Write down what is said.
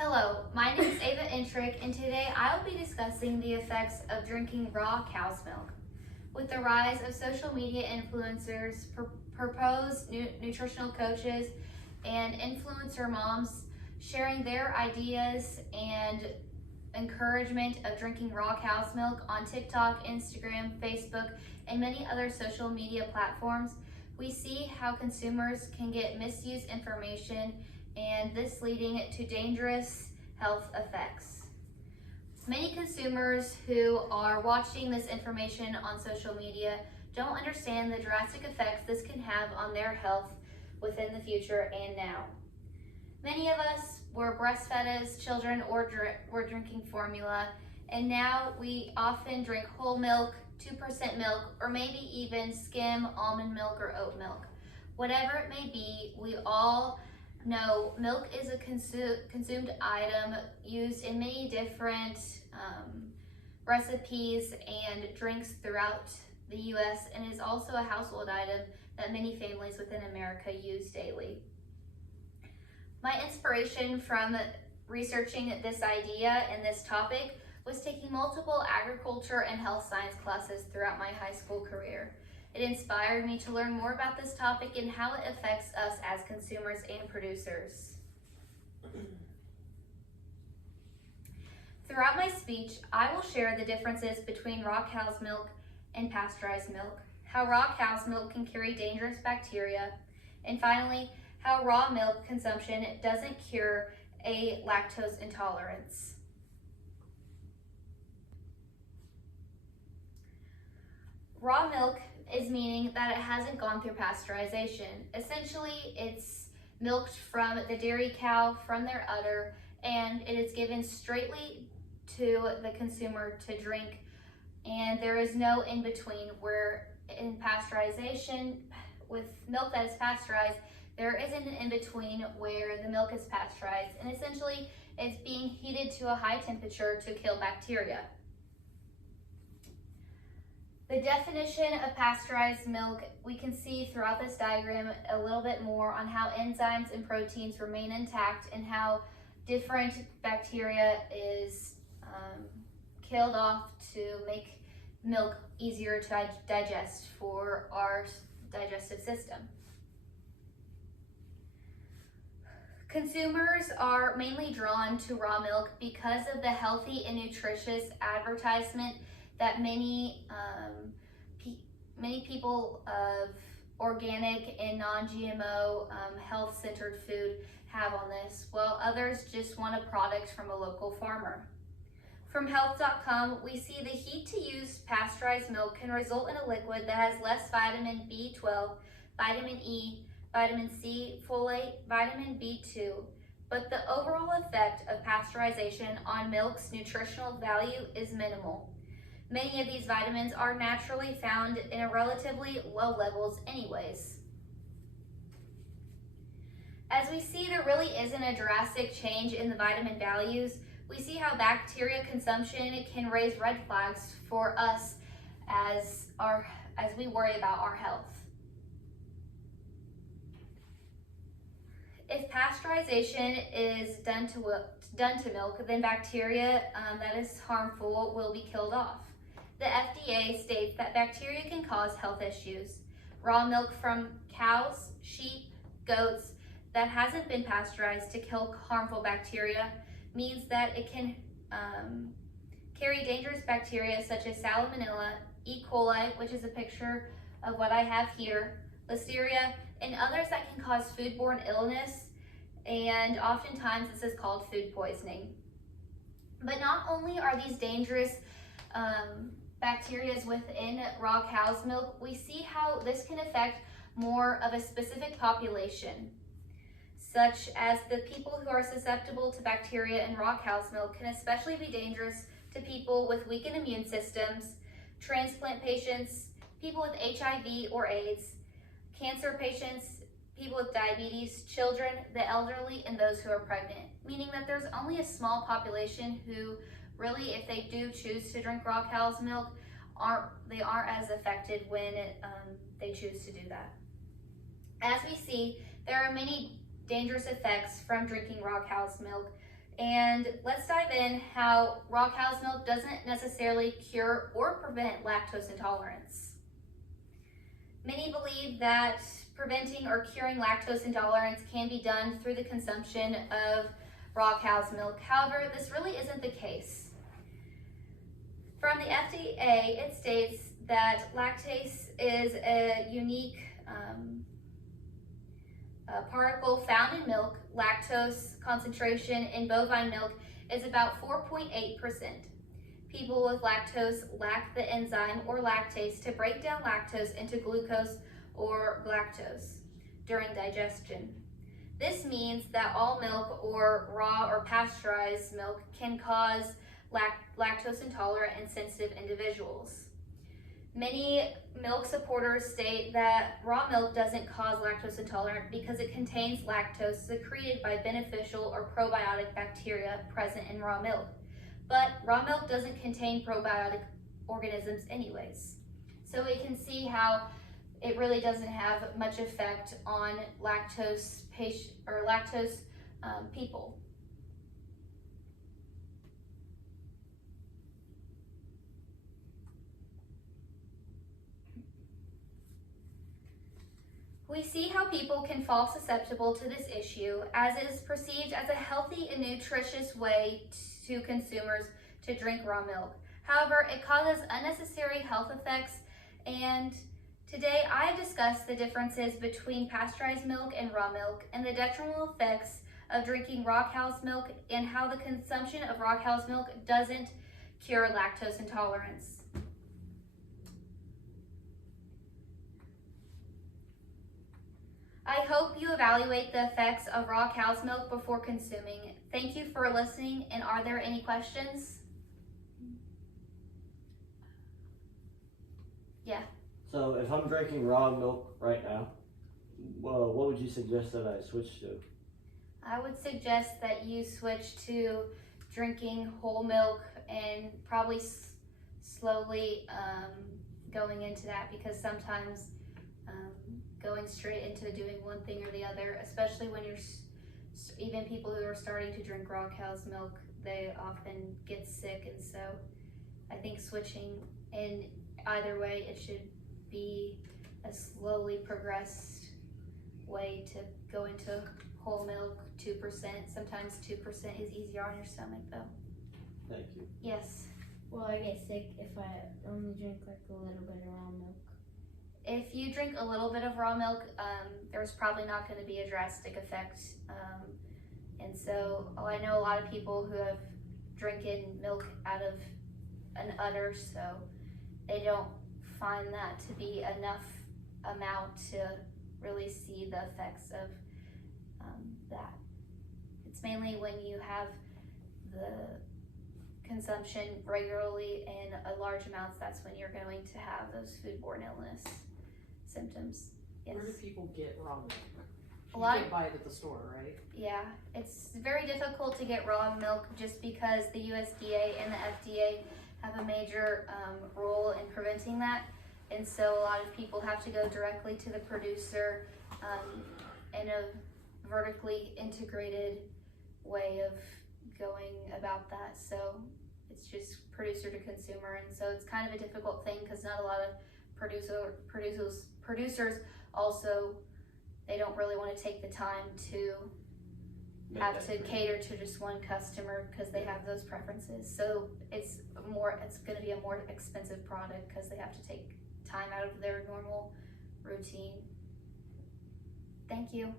Hello, my name is Ava Entrick, and today I will be discussing the effects of drinking raw cow's milk. With the rise of social media influencers, proposed nutritional coaches, and influencer moms sharing their ideas and encouragement of drinking raw cow's milk on TikTok, Instagram, Facebook, and many other social media platforms, we see how consumers can get misused information and this leading to dangerous health effects. Many consumers who are watching this information on social media don't understand the drastic effects this can have on their health within the future and now. Many of us were breastfed as children or were drinking formula, and now we often drink whole milk, 2% milk, or maybe even skim almond milk or oat milk. Whatever it may be, we all know milk is a consumed item used in many different recipes and drinks throughout the U.S. and is also a household item that many families within America use daily. My inspiration from researching this idea and this topic was taking multiple agriculture and health science classes throughout my high school career. It inspired me to learn more about this topic and how it affects us as consumers and producers. Throughout my speech, I will share the differences between raw cow's milk and pasteurized milk, how raw cow's milk can carry dangerous bacteria, and finally, how raw milk consumption doesn't cure a lactose intolerance. Raw milk is meaning that it hasn't gone through pasteurization. Essentially, it's milked from the dairy cow from their udder, and it is given straightly to the consumer to drink, and there is no in between, where in pasteurization, with milk that is pasteurized, there isn't an in between where the milk is pasteurized, and essentially it's being heated to a high temperature to kill bacteria. The definition of pasteurized milk, we can see throughout this diagram a little bit more on how enzymes and proteins remain intact and how different bacteria is killed off to make milk easier to digest for our digestive system. Consumers are mainly drawn to raw milk because of the healthy and nutritious advertisement that many people of organic and non-GMO health-centered food have on this, while others just want a product from a local farmer. From health.com, we see the heat to use pasteurized milk can result in a liquid that has less vitamin B12, vitamin E, vitamin C, folate, vitamin B2, but the overall effect of pasteurization on milk's nutritional value is minimal. Many of these vitamins are naturally found in a relatively low levels anyways. As we see, there really isn't a drastic change in the vitamin values. We see how bacteria consumption can raise red flags for us as we worry about our health. If pasteurization is done to milk, then bacteria that is harmful will be killed off. The FDA states that bacteria can cause health issues. Raw milk from cows, sheep, goats that hasn't been pasteurized to kill harmful bacteria means that it can carry dangerous bacteria such as Salmonella, E. coli, which is a picture of what I have here, Listeria, and others that can cause foodborne illness, and oftentimes this is called food poisoning. But not only are these dangerous bacteria within raw cow's milk, we see how this can affect more of a specific population, such as the people who are susceptible to bacteria in raw cow's milk can especially be dangerous to people with weakened immune systems, transplant patients, people with HIV or AIDS, cancer patients, people with diabetes, children, the elderly, and those who are pregnant, meaning that there's only a small population who really, if they do choose to drink raw cow's milk, aren't as affected when they choose to do that. As we see, there are many dangerous effects from drinking raw cow's milk, And let's dive in how raw cow's milk doesn't necessarily cure or prevent lactose intolerance. Many believe that preventing or curing lactose intolerance can be done through the consumption of raw cow's milk. However, this really isn't the case. From the FDA, it states that lactase is a unique particle found in milk. Lactose concentration in bovine milk is about 4.8%. People with lactose lack the enzyme or lactase to break down lactose into glucose or galactose during digestion. This means that all milk or raw or pasteurized milk can cause lactose intolerant and sensitive individuals. Many milk supporters state that raw milk doesn't cause lactose intolerant because it contains lactose secreted by beneficial or probiotic bacteria present in raw milk. But raw milk doesn't contain probiotic organisms anyways. So we can see how it really doesn't have much effect on lactose people. We see how people can fall susceptible to this issue as it is perceived as a healthy and nutritious way to consumers to drink raw milk. However, it causes unnecessary health effects, and today I have discussed the differences between pasteurized milk and raw milk and the detrimental effects of drinking raw cow's milk and how the consumption of raw cow's milk doesn't cure lactose intolerance. I hope you evaluate the effects of raw cow's milk before consuming. Thank you for listening, and are there any questions? Yeah. So if I'm drinking raw milk right now, well, what would you suggest that I switch to? I would suggest that you switch to drinking whole milk and probably slowly going into that, because sometimes going straight into doing one thing or the other, especially when even people who are starting to drink raw cow's milk, they often get sick. And so I think switching in either way, it should be a slowly progressed way to go into whole milk, 2%. Sometimes 2% is easier on your stomach though. Thank you. Yes. Will I get sick if I only drink like a little bit of raw milk? If you drink a little bit of raw milk, there's probably not going to be a drastic effect. And so I know a lot of people who have drinking milk out of an udder, so they don't find that to be enough amount to really see the effects of that. It's mainly when you have the consumption regularly in a large amounts, that's when you're going to have those foodborne illness symptoms. Yes. Where do people get raw milk? A lot You can't buy it at the store, right? Yeah, it's very difficult to get raw milk just because the USDA and the FDA have a major role in preventing that. And so a lot of people have to go directly to the producer in a vertically integrated way of going about that. So it's just producer to consumer, and so it's kind of a difficult thing because not a lot of producers also, they don't really want to take the time to have to cater to just one customer because they have those preferences. So it's going to be a more expensive product because they have to take time out of their normal routine. Thank you.